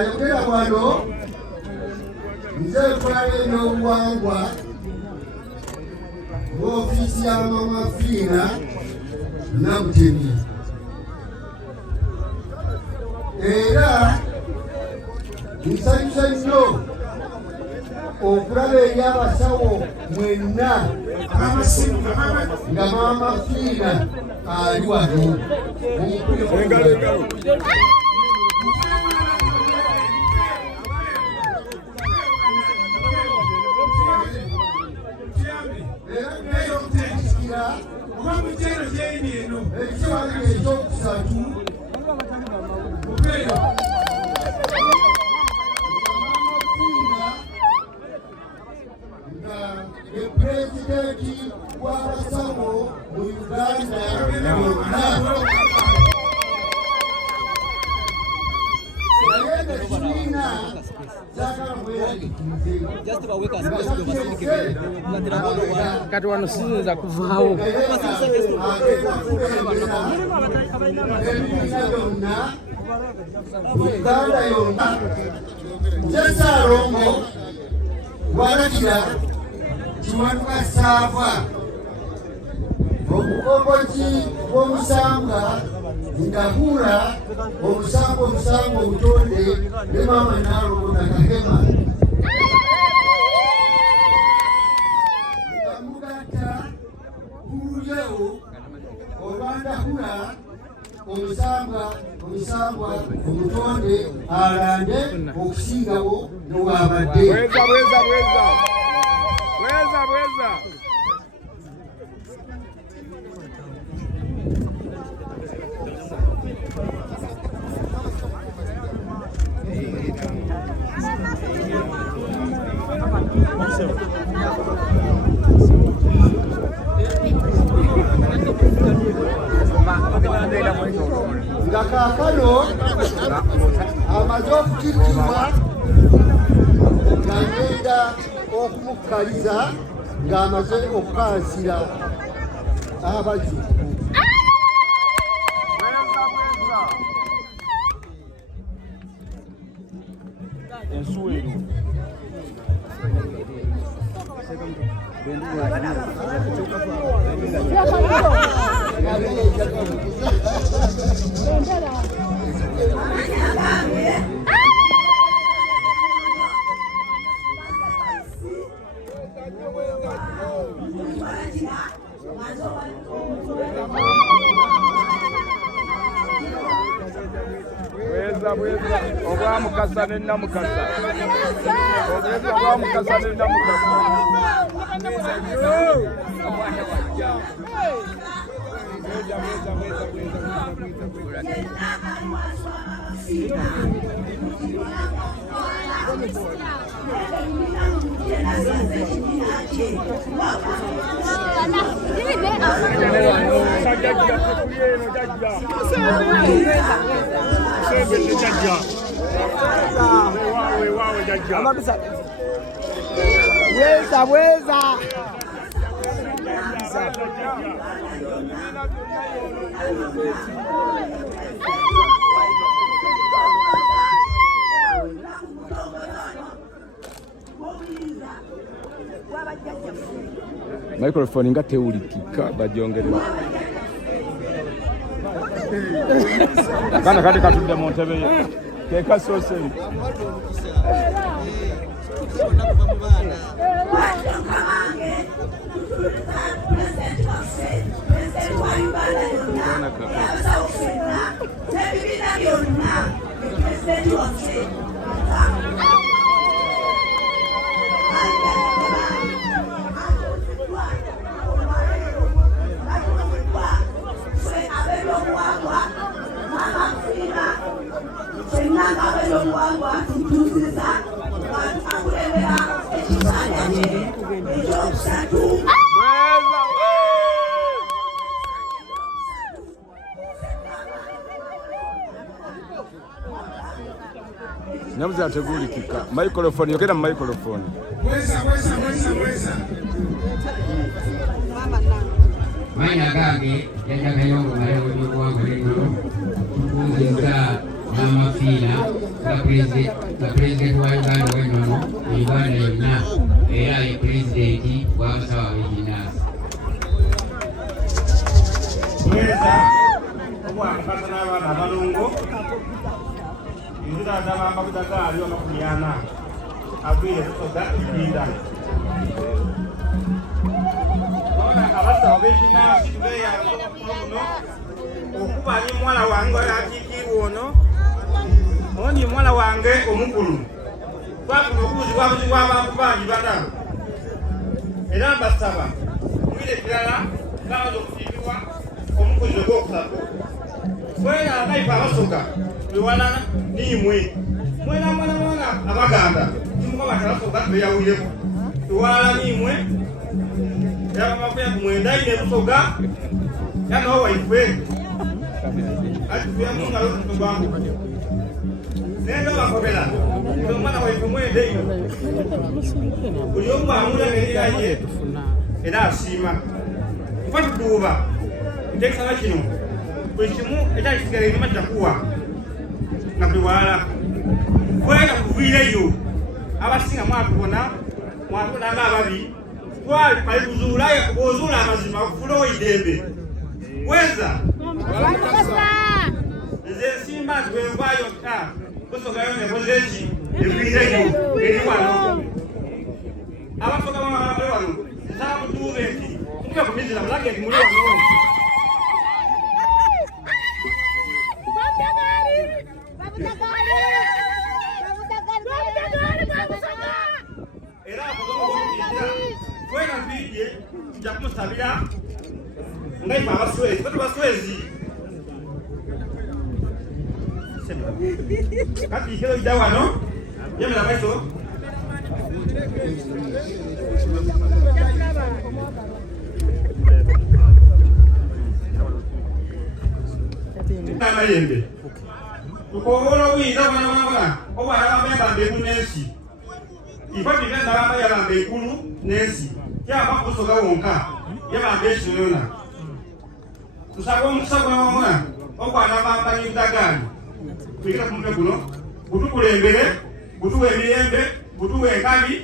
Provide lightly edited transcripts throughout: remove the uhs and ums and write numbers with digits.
ayogera wano nze twale n'obuwangwa bw'ofiisi ya Mama Fiina Nabutemi era nsanyusa nnyo okulaba eri abasawo mwenna nga Mama Fiina ali wano. Pulezidenti w'abasawo mu Uganda kati wano sizinza kuvaawo Uganda yonna Ssarongo Warakira Kiwanuka Saava omukombozi w'omusanga Ndahura omusanga obutonde ne Mama Nalonda Kahema Mugata Kululeo Olwandahura omusangwa obutonde alande okusingawo nowabadde. Bweza. Nga kaakano amaze okukiikibwa nga ngenda okumukkaliza ng'amaze okukansira abajjukulu. Bweza obwamukasa n'ennamukasa obwamukasa n'ennamukasa Bweza microphone nga tewulikika bajongerera kana kati katudde mu ntebe ye kekasose nyamuza ategulikika microphone yogera mu microphone Weza Manya gange yenda kayongo malewo n'obuwango n'engalo tukunziza n'amafiina nga pulezidenti wa Uganda w'ennono Uganda yonna era ye pulezidenti w'abasawo ab'ekinnansi. Tuweza okuwakakasa n'abaana abalongo nziraza bambabuza gaali amakulyana agwire kusoga ipinda ona abasawo b'ekinnansi tubeeyanza okuno okubanyi muwala wange olakiikirwa ono oni muwala wange omukulu twafuna okubuzibwabuzibwa abantu bangi bana era mbasaba mwire ddala ngamaze okufiibirwa omukuzi ogwokusatu kwera naife abasoga ewalana niimwe mwena mwana abaganda timukabati abasoga tubeyawulireko ewalala niimwe yabamakuya kumwenda ine busoga yanawo waife ati tuyamungalo tutugwangu nendo bakobera omwana waife mwenda ino buli omu amula ngeriraye era asiima kuba tuduuba ntekisana kino buli kimu ekyakisigala enyuma kyakuwa na buli walala kwera kuviireyo abasinga mwatubona nga ababi twali pali kuzuulayo ozuula amazima okufunawo idembe weza nze nsimba nti bwenvayo kusogayo nekoze eki eviireyo eri wano abasoga bamabale wano nsaba kutuube nti muve ku mizira mulage nti muli wano era akozomukuijira twena nviidye nja kumusabira ngaife abaswezi batu baswezi kati ikero ida wano yemera kaiso amayembe tukobola obuyinza obwanabwabula obwana bambembamba egulu n'ensi ife tugenda bamba yabamba egulu n'ensi kyaba kusoga wonka yabamba ensi yona tusaba omukisa gwawamuna okwana bamba n'ebidagaali tuyita ku mutwe guno gutukulembere gutuwa emirembe gutuwa enkabi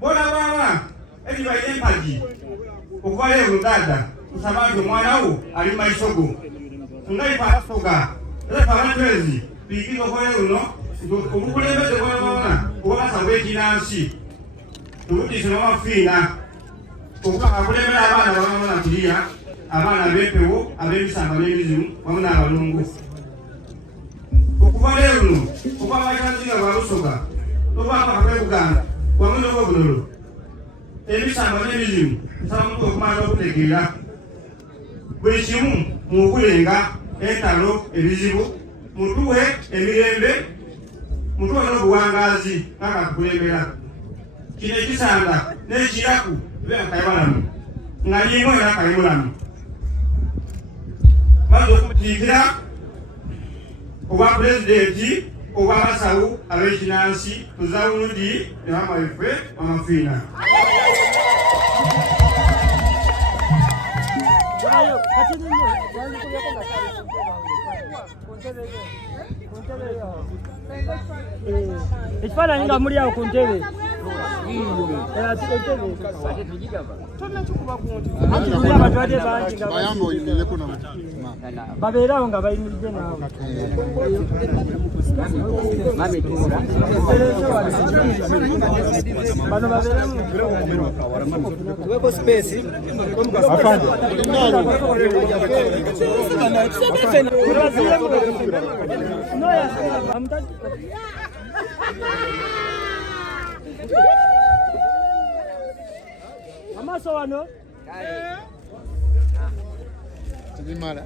bona bwaba ebibaire empagi okuva leero dada tusaba nti omwana wo ali mumaiso go ngaife abasoga era fe abatwezi tuyigiza okole luno obukulembeze bwabona obwabasa bw'ekinnansi tubutiise n'amafiina okuba akulembera abaana babona nkiriya abaana ab'empewo ab'emisamba n'emizimu wamu n'abalungu okuva leero luno okuba abaikazinga bwabusoga n'obwakaka bw'ebuganda wamu n'obwobulolo emisamba n'emizimu nsaba muntu okumala okutegeera buli kimu mukulenga entalo ebizibu mutuwe emirembe mutuwe n'obuwangaazi nga tukulembera kino ekisanda n'ekiraku bibe akayibalamu nga limu era akayibulamu maze okutiikira obwa pulezidenti obw'abasawo ab'ekinnansi tuzawundi ne mama waffe amafiina ekifaananyi nga muli awo ku ntebe abatwadde bangi babeere awo nga bayimiridde naawe bano babeeremu amaaso wano tubimala